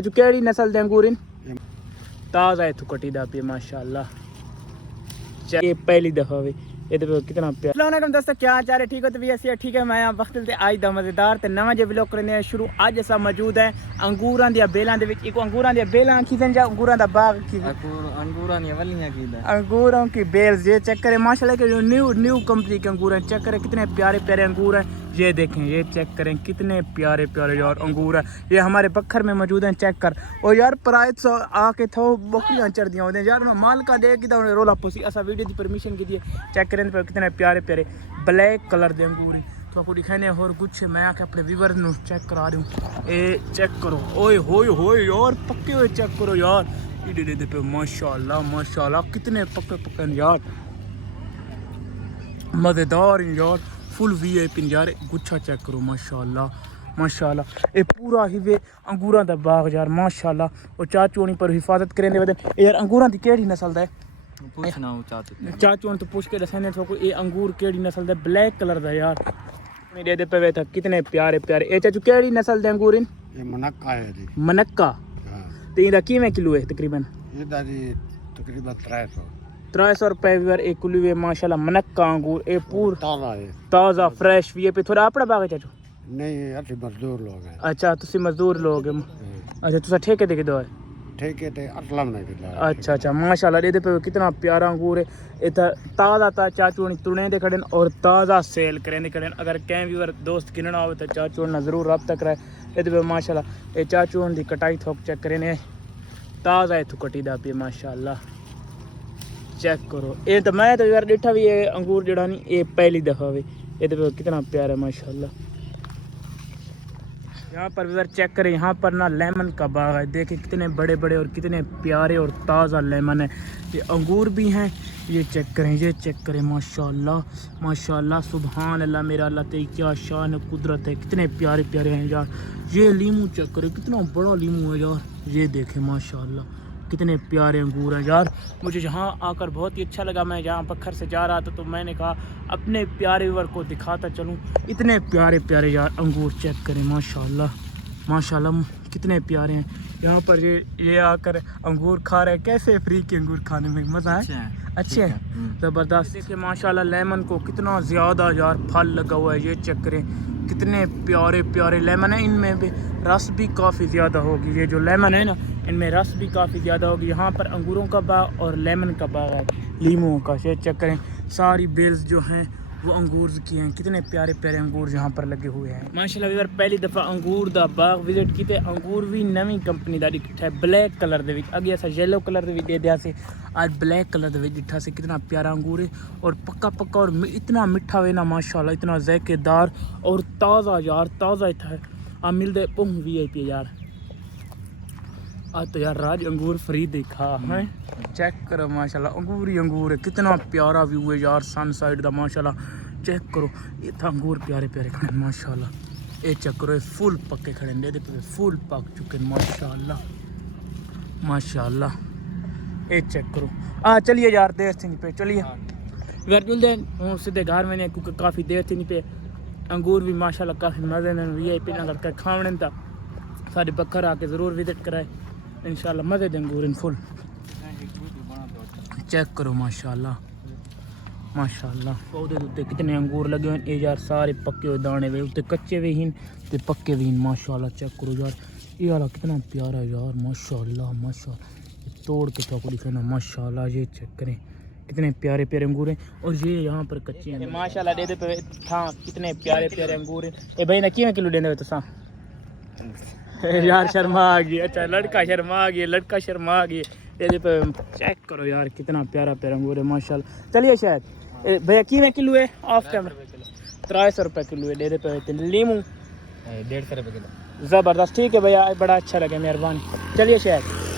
जो केड़ी नस्ल दे अंगूर इन ताज़ा है थुकटी दा पे माशाल्लाह। ये पहली दफ़ा वे ये तो कितना प्यार। अस्सलाम वालेकुम दोस्तों, क्या हाल चाल है? ठीक हो? तो भी ऐसी ठीक है। मैं वक्त ते आज दा मज़ेदार ते नवा जे व्लॉग करने शुरू। अज असा मौजूद है अंगूरां दी बेलां दे विच। एक अंगूरां दी बेलां किदन जा अंगूरां दा बाग की अंगूरां दी वलियां कीदा अंगूरों की बेल्स ये चेक करें माशाल्लाह के न्यू कंपनी के अंगूर हैं। चेक करें कितने प्यारे प्यारे अंगूर हैं। ये देखें, ये चेक करें कितने प्यारे प्यारे यार अंगूर हैं। ये हमारे बखर में मौजूद हैं। चेक कर और यार प्राइस आके थो बकरियां चढ़ दियां होते हैं यार माल का दे कि रोला पुसी ऐसा वीडियो की परमिशन की दिए। चेक करें पर कितने प्यारे प्यारे ब्लैक कलर के अंगूर हैं। तो आपको दिखाने और कुछ मैं आके अपने व्यूअर ਨੂੰ चेक करा रही हूँ। ये चेक करो, ओए होए होए यार पक्के हुए चेक करो यार। ये पे माशाल्लाह माशाल्लाह कितने पक्के पक्के यार, मज़ेदार यार, फुल वीआईपी यार। गुच्छा चेक करो माशाल्लाह माशाल्लाह। ये पूरा ही वे अंगूरां दा बाग यार माशाल्लाह। और चाचू होनी पर हिफाजत करें दे यार। अंगूरां दी केड़ी नस्ल दा है? पूछना चाचू होनी तो पूछ के दसने थोको ये अंगूर केड़ी नस्ल दा? ब्लैक कलर दा यार। मेरे दे पे था कितने प्यारे प्यारे। ये चाचू केड़ी नस्ल दे अंगूर इन? ये मनक्का है जी। मनक्का ते इंदा किवें किलो है तकरीबन? ये जी तकरीबन 300 रुपए वीर एक किलो है माशाल्लाह। मनक्का अंगूर ये पूरा ताजा है, ताज़ा फ्रेश भी है। पे थोड़ा अपना बाग है चाचू? नहीं अच्छे मजदूर लोग हैं। अच्छा तुसी मजदूर लोग हैं। अच्छा तुसा ठेके दे के दो है? ठेके ते असलम ने दिला। अच्छा अच्छा माशाल्लाह। ये पे कितना प्यारा अंगूर है। ये ताज़ा ता चाचू ने तुड़े दे खड़े और ताज़ा सेल करें दे खड़े। अगर कहीं भी वर दोस्त गिनना हो तो चाचू ने ज़रूर रब्ता कराए। ये पे माशाल्लाह ये चाचू दी कटाई थोक चेक करें ने ताज़ा है थुकटी दा पे माशाल्लाह। चेक करो ये तो मैं तो यार डिठा भी ये अंगूर जड़ा नहीं ये पहली दफ़ा वे। ये तो कितना प्यारा है माशाल्लाह। यहाँ पर भी चेक करें, यहाँ पर ना लेमन का बाग है। देखें कितने बड़े बड़े और कितने प्यारे और ताज़ा लेमन है। ये अंगूर भी हैं। ये चेक करें, ये चेक करें माशाल्लाह माशाल्लाह। सुभान अल्लाह, मेरा अल्लाह तेरी क्या शान कुदरत है। कितने प्यारे प्यारे हैं यार। ये लीमू चेक करें कितना बड़ा लीमू है यार। ये देखें माशाल्लाह कितने प्यारे अंगूर हैं यार। मुझे यहाँ आकर बहुत ही अच्छा लगा। मैं यहाँ पत्थर से जा रहा था तो मैंने कहा अपने प्यारे व्यूअर को दिखाता चलूँ। इतने प्यारे प्यारे यार अंगूर चेक करें माशाल्लाह माशाल्लाह कितने प्यारे हैं। यहाँ पर ये आकर अंगूर खा रहे हैं। कैसे फ्री के अंगूर खाने में मज़ा है? अच्छे हैं ज़बरदस्त। देखिए माशाल्लाह लेमन को कितना ज़्यादा यार फल लगा हुआ है। ये चेक करें कितने प्यारे प्यारे लेमन है। इनमें भी रस भी काफ़ी ज़्यादा होगी। ये जो लेमन है ना इनमें रस भी काफ़ी ज़्यादा होगी। यहाँ पर अंगूरों का बाग और लेमन का बाग है, लीमुओं का। ये चेक करें सारी बेल्स जो हैं वो अंगूर की हैं। कितने प्यारे प्यारे अंगूर यहाँ पर लगे हुए हैं माशाल्लाह। यार पहली दफ़ा अंगूर दा बाग विजिट किए। अंगूर भी नवी कंपनी का डिठा है ब्लैक कलर के। अगे ऐसा येलो कलर भी दे दिया से आज ब्लैक कलर के डिठा से। कितना प्यारा अंगूर है और पक्का पक्का और इतना मिठा हुए ना माशाल्लाह। इतना ज़ायकेदार और ताज़ा यार ताज़ा था। आप मिलते VIP यार। आज तो यार राज अंगूर फ्री देखा है। चेक करो माशाल्लाह अंगूर ही अंगूर है। कितना प्यारा व्यू है यार सन साइड का माशाल्लाह। चेक करो ये था अंगूर प्यारे प्यारे खड़े माशाल्लाह। ये चेक करो ये फुल पक्के खड़े ने फुल पक चुके माशाल्लाह माशाल्लाह। ये चेक करो चलिए यार देर से नहीं पे चलिए यार जल्दी हूँ सीधे घर में नहीं क्योंकि काफ़ी देर से नहीं पे। अंगूर भी माशाल्लाह काफ़ी मज़े ने VIP ना करके खावने था। सारे बखर आके ज़रूर विजिट कराए इंशाल्लाह। मज़े दे अंगूर इन फुल चेक करो माशाल्लाह माशाल्लाह। पौधे उत्ते कितने अंगूर लगे हुए हैं यार। सारे पक्के हुए दाने हुए उत्ते कच्चे भी हैं ते पक्के भी हैं माशाल्लाह। चेक करो यार ये वाला कितना प्यारा यार माशाल्लाह माशाल्लाह। तोड़ के तो दिखाना माशाल्लाह। ये चेक करें कितने प्यारे प्यारे अंगूर हैं और ये यहाँ पर कच्चे हैं माशाल्लाह। दे दे पे था कितने प्यारे प्यारे अंगूर हैं। ये भाई ना किवें किलो देंगे तुसा? यार शर्मा आ गई। अच्छा लड़का शर्मा आ गया, लड़का शर्मा आ गया। ये पे चेक करो यार कितना प्यारा प्यारा अंगूर है माशाल्लाह। चलिए शायद भैया किवें किलो है? ऑफ कैमरा 300 रुपये किलो है। दे पे लीमू 150 रुपये किलो। ज़बरदस्त ठीक है भैया बड़ा अच्छा लगे मेहरबानी। चलिए शायद